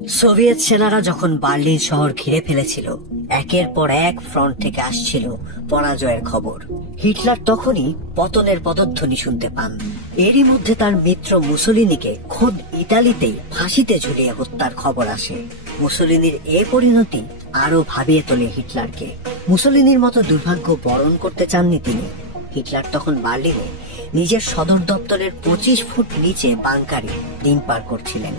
Soviet সেনারা যখন Berlin শহর ঘিরে ফেলেছিল, একের পর এক ফ্রন্ট থেকে আসছিল পরাজয়ের খবর। হিটলার তখনই পতনের পদধ্বনি শুনতে পান। এরই মধ্যে তার মিত্র মুসোলিনিকে খোদ ইতালিতেই ফাঁসিতে ঝুলিয়ে হত্যার খবর আসে। মুসোলিনির এ পরিণতি আরো ভাবিয়ে তোলে হিটলারকে। মুসোলিনির মতো দুর্ভাগ্য বরণ করতে চাননি তিনি। হিটলার তখন বার্লিনে নিজের সদর দপ্তরের 25 ফুট নিচে বাংকারে দিন পার করছিলেন।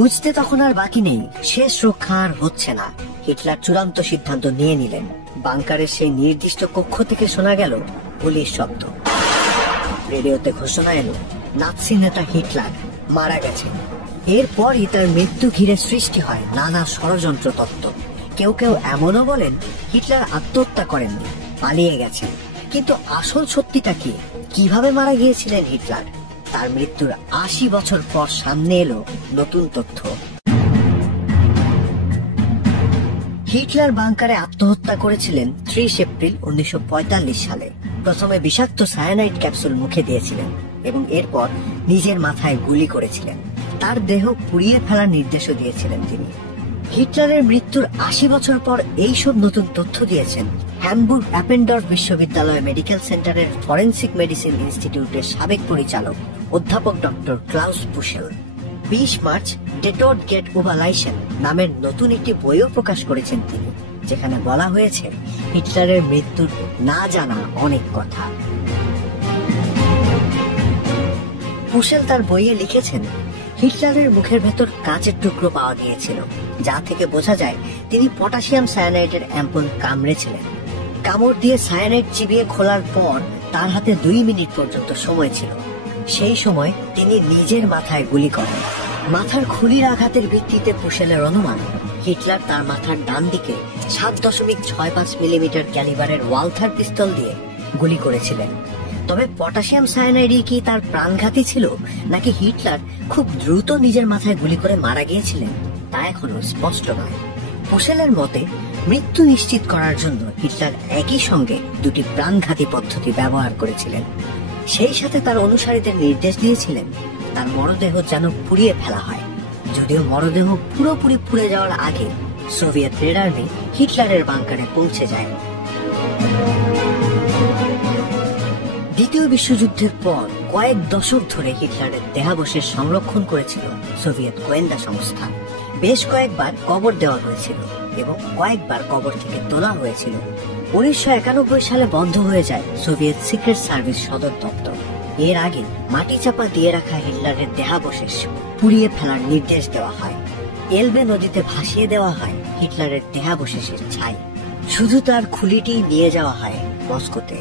বুঝতে তখন আর বাকি নেই, শেষ রক্ষা আর হচ্ছে না। হিটলার চূড়ান্ত সিদ্ধান্ত নিয়ে নিলেন। বাংকারের সেই নির্দিষ্ট কক্ষ থেকে শোনা গেল গুলির শব্দ। রেডিওতে ঘোষণা এলো, নাৎসি নেতা হিটলার মারা গেছেন। এরপরই তার মৃত্যু ঘিরে সৃষ্টি হয় নানা ষড়যন্ত্র তত্ত্ব। কেউ কেউ এমনও বলেন হিটলার আত্মহত্যা করেননি, পালিয়ে গেছেন। কিন্তু আসল সত্যিটা কি? কিভাবে মারা গিয়েছিলেন হিটলার? তার মৃত্যুর 80 বছর পর সামনে এলো নতুন তথ্য। হিটলার বাংকারে আত্মহত্যা করেছিলেন 30 এপ্রিল 1945 সালে। প্রথমে বিষাক্ত সায়ানাইড ক্যাপসুল মুখে দিয়েছিলেন এবং এরপর নিজের মাথায় গুলি করেছিলেন। তার দেহ পুড়িয়ে ফেলার নির্দেশও দিয়েছিলেন তিনি। হিটলারের মৃত্যুর 80 বছর পর এইসব নতুন তথ্য দিয়েছেন হ্যামবুর্গ অ্যাপেনডর্ফ বিশ্ববিদ্যালয় মেডিকেল সেন্টারের ফরেনসিক মেডিসিন ইনস্টিটিউটের সাবেক পরিচালক অধ্যাপক ডক্টর ক্লাউস পুশেল। 20 মার্চ ডেটোড গেট উভালাইশন নামের নতুন একটি বইও প্রকাশ করেছেন তিনি, যেখানে বলা হয়েছে হিটলারের মৃত্যুর না জানা অনেক কথা। পুশেল তার বইয়ে লিখেছেন, হিটলারের মুখের ভেতর কাঁচের টুকরো পাওয়া গিয়েছিল, যা থেকে বোঝা যায় তিনি পটাশিয়াম সায়ানাইডের অ্যাম্পুল কামড়েছিলেন। কামড় দিয়ে সায়ানাইড চিবিয়ে খোলার পর তার হাতে 2 মিনিট পর্যন্ত সময় ছিল। সেই সময় তিনি নিজের মাথায় গুলি করেন। মাথার খুলির আঘাতের ভিত্তিতে পুশেলের অনুমান হিটলার তার মাথার ডান দিকে 7.65 মিলিমিটার ক্যালিবারের ওয়ালথার পিস্তল দিয়ে গুলি করেছিলেন। তবে পটাশিয়াম সায়ানাইডই কি তার প্রাণঘাতী ছিল, নাকি হিটলার খুব দ্রুত নিজের মাথায় গুলি করে মারা গিয়েছিলেন, তা এখনো স্পষ্ট নয়। পুশেলের মতে মৃত্যু নিশ্চিত করার জন্য হিটলার একই সঙ্গে 2টি প্রাণঘাতী পদ্ধতি ব্যবহার করেছিলেন। সেই সাথে তার অনুসারীদের নির্দেশ দিয়েছিলেন তার মরদেহ যেন পুড়িয়ে ফেলা হয়। যদিও মরদেহ পুরোপুরি পুড়ে যাওয়ার আগে সোভিয়েত রেড আর্মি হিটলারের বাংকারে পৌঁছে যায়। দ্বিতীয় বিশ্বযুদ্ধের পর কয়েক দশক ধরে হিটলারের দেহাবশেষ সংরক্ষণ করেছিল সোভিয়েত গোয়েন্দা সংস্থা। বেশ কয়েকবার কবর দেওয়া হয়েছিল এবং কয়েকবার কবর থেকে তোলা হয়েছিল। 1991 সালে বন্ধ হয়ে যায় সোভিয়েত সিক্রেট সার্ভিস সদর দপ্তর। এর আগে মাটি চাপা দিয়ে রাখা হিটলারের দেহাবশেষ পুড়িয়ে ফেলার নির্দেশ দেওয়া হয়। এলবে নদীতে ভাসিয়ে দেওয়া হয় হিটলারের দেহাবশেষের ছাই। শুধু তার খুলিটি নিয়ে যাওয়া হয় মস্কোতে।